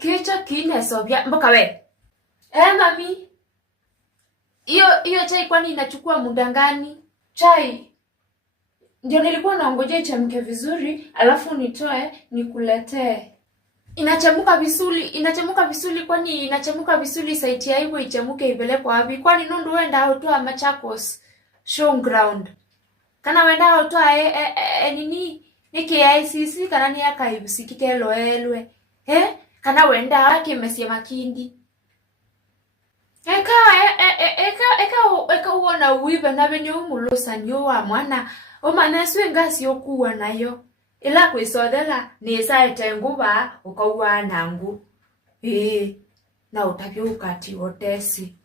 Kecha kine sobia mboka we. Mami. Hiyo chai kwani inachukua muda gani? Chai ndio nilikuwa naongojea ichemke vizuri, alafu nitoe nikuletee. Inachemuka visuli kwani inachemuka visuli saiti ya hivyo ichemuke ipelekwa wapi? Kwani nundu wenda hotoa Machakos showground. Kana wenda hotoa nini? Niki ICC kana ni akaibusikite elwe. Kana wenda wake mesia Makindi. Eka uona uive na venye umulosa nyowa mwana. Omana swengasi yokuwa nayo. Ila kwisodela ni saete nguba ukauwa nangu. Na utavyo ukati otesi.